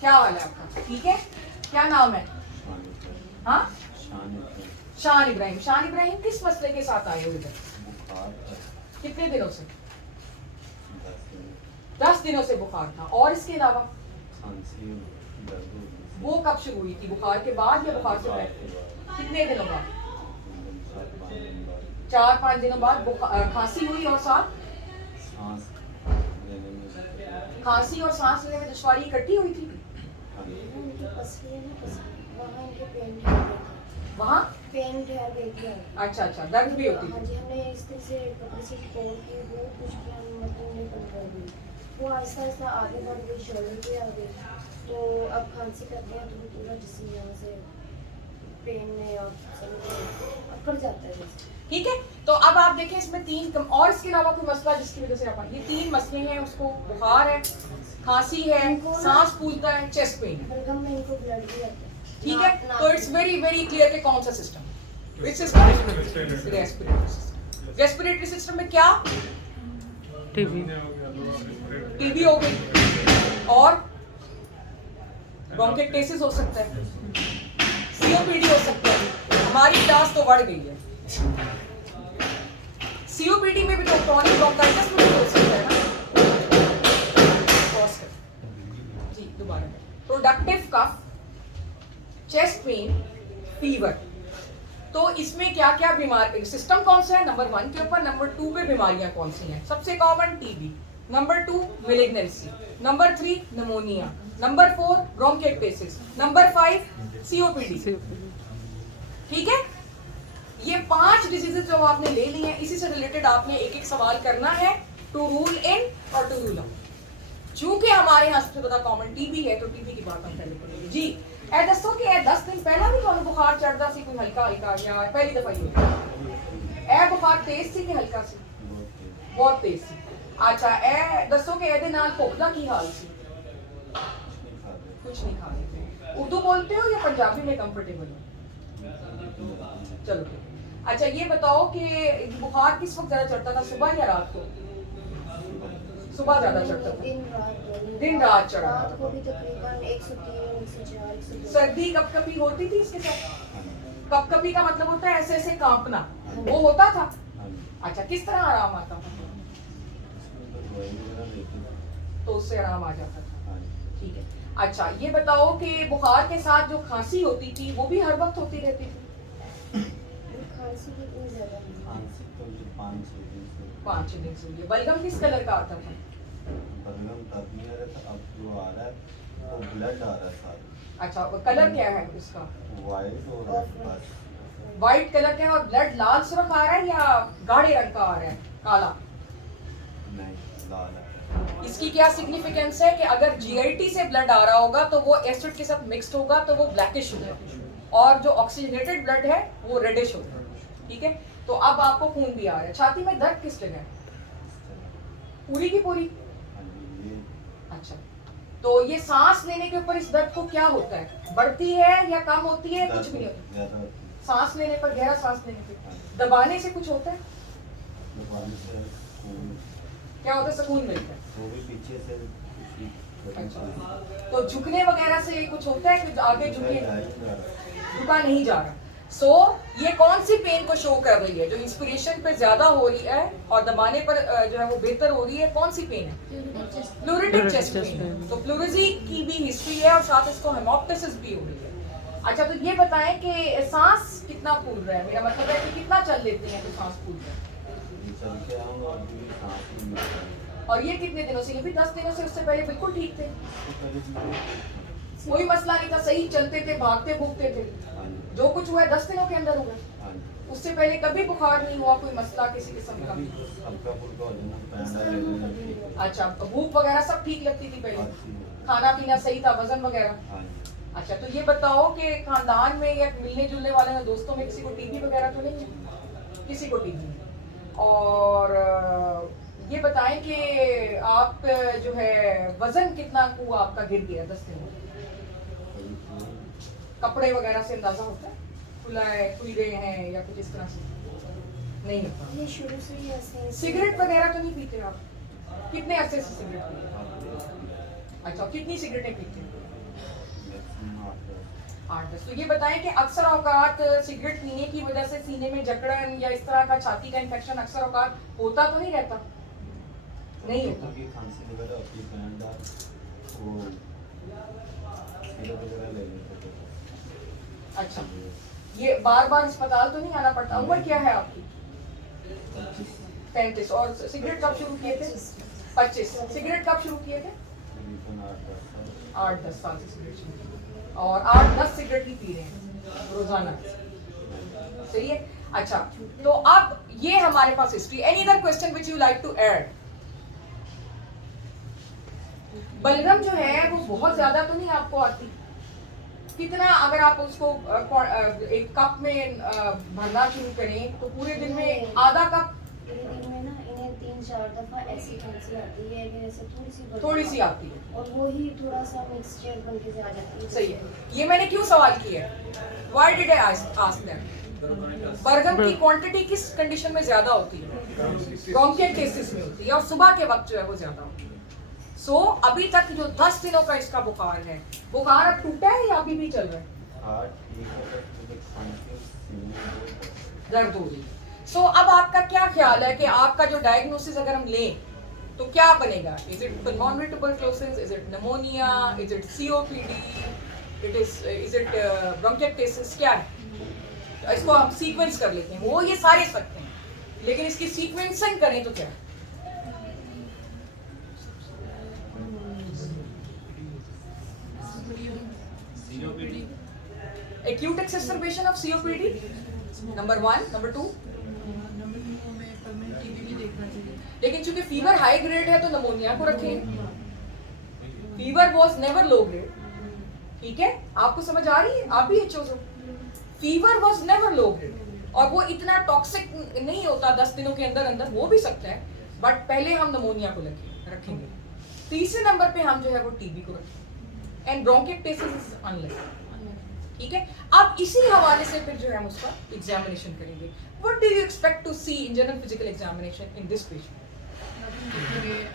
क्या हाल है आपका? ठीक है, क्या नाम है? हाँ, शान इब्राहिम। शान इब्राहिम किस मसले के साथ आए हो इधर? कितने दिनों से? 10 दिनों से बुखार था। और इसके अलावा वो कब शुरू हुई थी? बुखार के बाद या बुखार से पहले? कितने दिनों बाद? 4-5 दिनों बाद खांसी हुई और साथ खांसी और सांस लेने में दुश्वारी इकट्ठी हुई थी? वहाँ पेन ठहर गई थी। अच्छा अच्छा, दर्द भी होती हाँ थी? जी, हमने इस तरह से कपड़े से तोड़ के बहुत कुछ किया, मतलब नहीं बंद कर दी। वो आहिस्ता आहिस्ता आगे बढ़ गई, शोल्डर पे आ गई। तो अब खांसी करते हैं तो वो पूरा जिस्म यहाँ से पेन में और अकड़ जाता है जैसे। ठीक है, तो अब आप देखें इसमें और इसके अलावा कोई मसला जिसकी वजह से आप ये 3 मसले हैं, उसको बुखार है, खांसी है, सांस फूलता है, चेस्ट पेन है। बलगम में इनको ब्लड भी आता है। ठीक है, तो इट्स वेरी वेरी क्लियर कि कौन सा system? Which system? Respiratory system. Respiratory system में क्या? टीबी हो गई और ब्रोंकाइटिस हो सकता है, सीओपीडी हो सकता है। हमारी क्लास तो बढ़ गई है। सीओपीडी में भी तो क्रॉनिक ब्रोंकाइटिस में भी हो सकता है ना। जी दोबारा, productive cough, chest pain, fever. तो इसमें क्या क्या बीमारी, सिस्टम कौन सा है? नंबर 1 के ऊपर। नंबर 2 पे बीमारियां कौन सी हैं? सबसे common TB, number 2 malignancy, number 3 pneumonia, number 4 bronchitis, number 5 COPD. ठीक है, ये 5 डिजीजेस जो आपने ले ली हैं, इसी से रिलेटेड आपने एक एक सवाल करना है, टू रूल इन और टू रूल आउट। चूंकि हमारे यहाँ सबसे ज्यादा कॉमन टीबी है, तो टीबी की बात हम पहले करेंगे। जी दसो कि 10 दिन पहला भी तो बुखार चढ़ता सी, कोई हल्का हल्का या पहली दफा ही होता? बुखार तेज सी कि हल्का सी? बहुत तेज सी। अच्छा, दसो कि ਇਹਦੇ ਨਾਲ ਭੁੱਖ ਦਾ ਕੀ हाल सी? कुछ नहीं खा रहे। उर्दू बोलते हो या पंजाबी में कंफर्टेबल हो? चलो अच्छा, ये बताओ कि बुखार किस वक्त ज्यादा चढ़ता था, सुबह या रात को? सुबह ज्यादा चढ़ता था, दिन रात चढ़ा। रात को भी तकरीबन 103, 104, 105। सर्दी कपकपी होती थी इसके साथ? कपकपी का मतलब होता है ऐसे ऐसे कांपना, वो होता था? अच्छा, किस तरह आराम आता था? तो उससे आराम आ जाता था। ठीक है, अच्छा ये बताओ कि बुखार के साथ जो खांसी होती थी वो भी हर वक्त होती रहती थी? खांसी भी इतनी ज्यादा नहीं। 5-6 दिन से हुई है। बलगम किस कलर का आता था? अच्छा, कलर क्या है उसका? व्हाइट कलर का है और ब्लड लाल सुर्ख आ रहा है या गाढ़े रंग का आ रहा है, काला? इसकी क्या सिग्निफिकेंस है कि अगर जीआईटी से ब्लड आ रहा होगा तो वो एसिड के साथ मिक्स्ड होगा तो वो ब्लैकिश होगा, और जो ऑक्सीजनेटेड ब्लड है वो रेडिश होगा। ठीक है, तो अब आपको खून भी आ रहा है। छाती में दर्द किस जगह है? पूरी की पूरी? अच्छा, तो ये सांस लेने के ऊपर इस दर्द को क्या होता है? बढ़ती है या कम होती है? कुछ भी नहीं होता। सांस लेने पर, गहरा सांस लेने पर दबाने से कुछ होता है? क्या होता है? सुकून मिलता है। अच्छा, तो झुकने वगैरह से कुछ होता है कि आगे झुका नहीं जा रहा? ये कौन सी पेन को शो कर रही है? जो इंस्पिरेशन पे ज्यादा हो रही है और दबाने पर जो है वो बेहतर हो रही है, कौन सी पेन है? प्लूरिटिक चेस्ट पेन। तो प्लूरिजी की भी हिस्ट्री है और साथ इसको हेमोप्टिसिस भी हो रही है। अच्छा, तो ये बताएं कि सांस कितना फूल रहा है? मेरा मतलब है कि कितना चल लेते हैं तो सांस फूल रहा है? और ये कितने दिनों से? ये भी 10 दिनों से? उससे पहले बिल्कुल ठीक थे, कोई मसला नहीं था, सही चलते थे, भागते भूगते थे। जो कुछ हुआ है 10 दिनों के अंदर हुआ? उससे पहले कभी बुखार नहीं हुआ, कोई मसला किसी किस्म का? अच्छा, भूख वगैरह सब ठीक लगती थी पहले? खाना पीना सही था, वजन वगैरह? अच्छा, तो ये बताओ कि खानदान में या मिलने जुलने वाले में, दोस्तों में किसी को टीबी वगैरह तो नहीं है? किसी को टीबी नहीं। और ये बताएं कि आप जो है वजन कितना हुआ आपका, गिर गया 10 दिन में? कपड़े वगैरह से अंदाजा होता है? खुल गए हैं या कुछ इस तरह से? नहीं होता। ये शुरू से ही ऐसे। सिगरेट वगैरह तो नहीं पीते आप? कितने अरसे से सिगरेट पीते? अच्छा, कितनी सिगरेटें पीते? 8-10। तो ये बताएं कि अक्सर औकात सिगरेट पीने की वजह से सीने में जकड़न या इस तरह का छाती का इन्फेक्शन अक्सर औकात होता तो नहीं रहता? नहीं होता। खांसी वगैरह होती है ठंडा वो सिरप वगैरह ले लेते थे। अच्छा, ये बार बार अस्पताल तो नहीं आना पड़ता? उम्र क्या है आपकी? 35। और सिगरेट कब शुरू किए थे? 25। सिगरेट कब शुरू किए थे? तकरीबन 8-10 साल। 8-10 साल से सिगरेट शुरू किए और 8-10 सिगरेट ही पी रहे हैं रोजाना, सही है? अच्छा, तो अब ये हमारे पास history. Any other question which you like to add? बलगम जो है वो बहुत ज्यादा तो नहीं आपको आती? कितना, अगर आप उसको एक कप में भरना शुरू करें तो पूरे दिन में आधा कप? पूरे दिन में ना इन्हें 3-4 दफा ऐसी खांसी आती है कि जैसे थोड़ी सी आती है और वो ही थोड़ा सा मिक्सचर बन के आ जाती है। सही है। ये मैंने क्यों सवाल किया है? Why did I ask that? बलगम की क्वांटिटी किस कंडीशन में ज्यादा होती है? ब्रोंकियटिस में होती है और सुबह के वक्त जो है वो ज्यादा होती है। सो अभी तक जो 10 दिनों का इसका बुखार है, बुखार अब टूटा है या अभी भी चल रहा है? हाँ ठीक है, बट खांसी दर्द हो रही है। सो अब आपका क्या ख्याल है कि आपका जो डायग्नोसिस अगर हम लें तो क्या बनेगा? Is it pulmonary tuberculosis, is it pneumonia, is it COPD, is it bronchiectasis, क्या है? इसको हम सीक्वेंस कर लेते हैं। वो ये सारे सकते हैं, लेकिन इसकी सीक्वेंसिंग करें तो क्या? Acute exacerbation of COPD, number 1, number 2. लेकिन चूंकि फीवर हाई ग्रेड है तो नमोनिया को रखें। Fever was never low grade, ठीक है? आपको समझ आ रही है? आप भी एचओ हो। Fever was never low grade और वो इतना टॉक्सिक नहीं होता 10 दिनों के अंदर अंदर, हो भी सकता है, बट पहले हम नमोनिया को रखेंगे। तीसरे नंबर पे हम जो है वो टीबी को रखेंगे एंड ब्रोंकियटिस इज अनलाइकली, ठीक है? अब इसी हवाले से फिर जो है हम उसका एग्जामिनेशन करेंगे। What do you expect to see in general physical examination in this patient?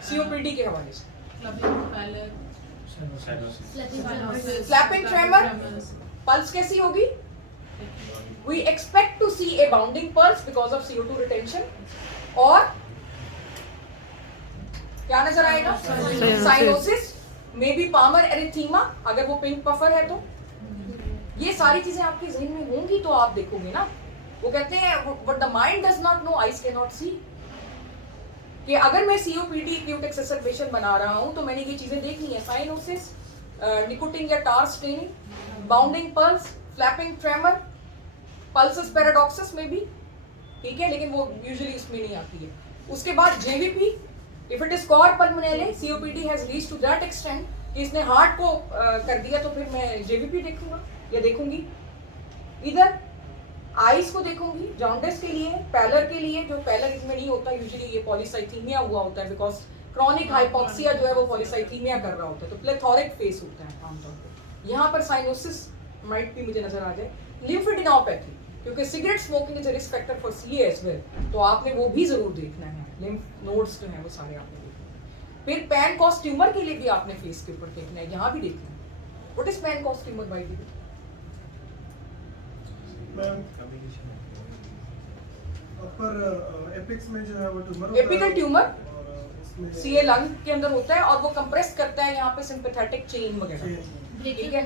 COPD के हवाले से फ्लैपिंग ट्रेमर, पल्स कैसी होगी? We expect to see a bounding pulse because of CO2 retention. और क्या नजर आएगा? Cyanosis, may be palmar erythema अगर वो पिंक पफर है तो। ये सारी चीजें आपके जहन में होंगी तो आप देखोगे ना। वो कहते हैं what the mind does not know eyes can not see, कि अगर मैं COPD एक्यूट एक्सेसरबेशन बना रहा हूं तो मैंने ये चीजें देखनी है। साइनोसिस, निकोटिन या tar staining, bounding pulse, flapping tremor, pulsus paradoxus में भी, ठीक है? लेकिन वो यूजुअली इसमें नहीं आती है। उसके बाद JVP, if it is cor pulmonale, COPD has reached to that extent कि इसने हार्ट को कर दिया, तो फिर मैं JVP देखूंगा या देखूंगी। इधर आइस को देखूंगी जॉन्डिस के लिए, पैलर के लिए, जो पैलर इसमें नहीं होता यूजुअली, ये पॉलीसाइथीमिया हुआ होता है बिकॉज क्रॉनिक हाइपोक्सिया जो है वो पॉलीसाइथीमिया कर रहा होता है, तो प्लेथोरिक फेस होता है आमतौर पर। यहाँ पर साइनोसिस माइट भी मुझे नजर आ जाए। लिम्फेडिनोपैथी, क्योंकि cigarette smoking is a risk factor for CA as well, तो आपने वो भी जरूर देखना है। लिम्फ नोड्स जो है वो सारे आपने देखना है। फिर पैनकॉस ट्यूमर के लिए भी आपने फेस के ऊपर देखना है, यहाँ भी देखना है। What is Pancoast tumour by the way? Upper apex में जो है वो ट्यूमर, एपिकल ट्यूमर उसमें CA लंग के अंदर होता है और वो कंप्रेस करता है यहाँ पे सिंपैथेटिक चेन वगैरह, ठीक है?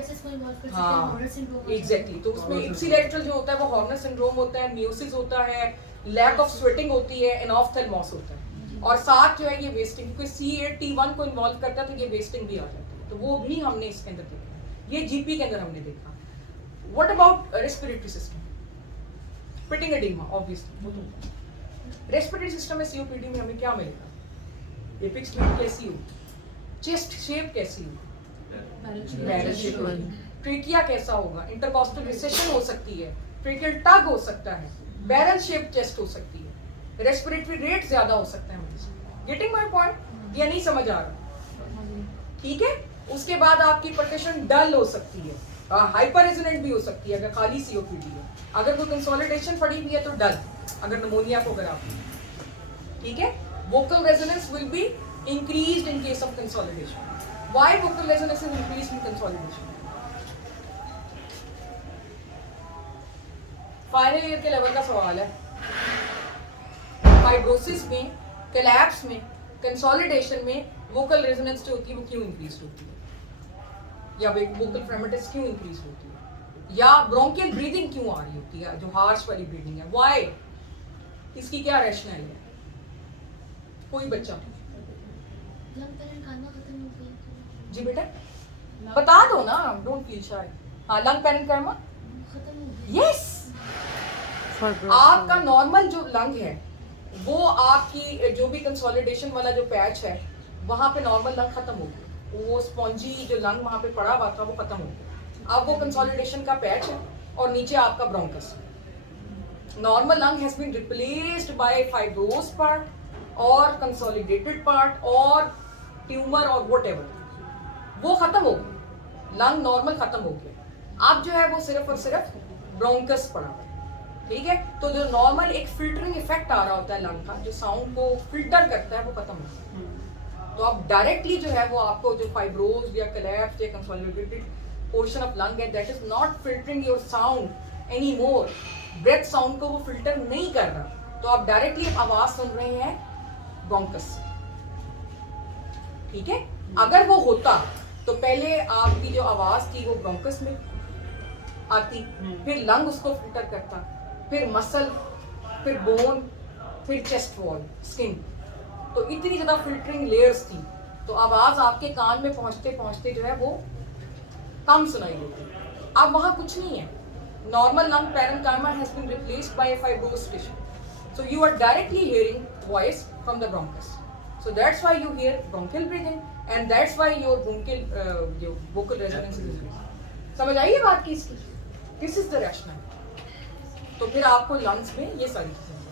हाँ एग्जैक्टली। तो उसमें इप्सिलैटरल जो होता है वो हॉर्नर सिंड्रोम होता है, मियोसिस होता है, लैक ऑफ स्वेटिंग होती है, एनॉफ्थेल्मोस होता है, और साथ जो है ये वेस्टिंग, क्योंकि CA-T1 को इन्वॉल्व करता है तो ये वेस्टिंग भी आ जाती है, तो वो भी हमने इसके अंदर देखा। ये GP के अंदर हमने देखा। What about respiratory system? Pitting oedema obviously वो तो। रेस्पिरेटरी सिस्टम में COPD में हमें क्या मिलेगा? एपिक्स में कैसी हो, चेस्ट शेप कैसी हो, बैरल शेप होगी, ट्रेकिया कैसा होगा, इंटरकॉस्टल रिसेशन हो सकती है, ट्रेकियल टग हो सकता है, बैरल शेप चेस्ट हो सकती है, रेस्पिरेटरी रेट ज्यादा हो सकता है। गेटिंग माय पॉइंट या नहीं समझ आ रहा? ठीक है। उसके बाद आपकी परकशन डल हो सकती है, हाइपर रेजोनेंट भी हो सकती है अगर खाली COPD है। अगर कोई कंसोलिडेशन पड़ी हुई है तो डल, अगर निमोनिया को अगर आप, ठीक है। Vocal resonance will be increased in case of consolidation. Why vocal resonance is increased in consolidation? Final year के लेवल का सवाल है। फाइब्रोसिस में, कोलैप्स में, कंसोलिडेशन में वोकल रेजोनेंस जो होती है वो क्यों इंक्रीज होती है, या वोकल फ्रेमेटिस क्यों इंक्रीज होती है, या ब्रोंकियल ब्रीदिंग क्यों आ रही होती है, जो हार्श वाली ब्रीदिंग है, व्हाई, इसकी क्या रैशनल है? कोई बच्चा? जी बेटा बता दो ना, डोंट फील शाय। हाँ, लंग पैरेन्काइमा यस। आपका नॉर्मल जो लंग है वो आपकी जो भी कंसोलिडेशन वाला जो पैच है वहां पे नॉर्मल लंग खत्म हो गया, वो स्पॉन्जी जो लंग वहां पे पड़ा हुआ था वो खत्म हो गया। अब वो कंसोलिडेशन का पैच है और नीचे आपका bronchus. Normal lung has been replaced by fibrous part और कंसोलिडेटेड पार्ट और ट्यूमर और व्हाटएवर, वो खत्म हो गया, लंग नॉर्मल खत्म हो गया। अब जो है वो सिर्फ और सिर्फ ब्रोंकस पड़ा हुआ है, ठीक है। तो जो नॉर्मल एक फिल्टरिंग इफेक्ट आ रहा होता है लंग का, जो साउंड को फिल्टर करता है, वो खत्म हो गया। तो अब डायरेक्टली जो है वो आपको जो फाइब्रोज या कोलैप्स या कंसोलिडेटेड पोर्शन ऑफ लंग है, that is not filtering your sound any more, breath sound को वो फिल्टर नहीं कर रहा। तो आप डायरेक्टली आवाज सुन रहे हैं ब्रोंकस, ठीक है। अगर वो होता तो पहले आपकी जो आवाज थी वो ब्रोंकस में आती, फिर लंग उसको फिल्टर करता, फिर मसल, फिर बोन, फिर चेस्ट वॉल, स्किन। तो इतनी ज्यादा फिल्टरिंग लेयर्स थी, तो आवाज आपके कान में पहुंचते पहुंचते जो है वो कम सुनाई देती। अब वहां कुछ नहीं है, normal lung parenchyma has been replaced by a fibrous tissue, so you are directly hearing voice from the bronchus, so that's why you hear bronchial breathing and that's why your your vocal resonance is increased। समझ आई ये बात की इसकी? This is the rational. तो फिर आपको lungs में ये सारी चीजें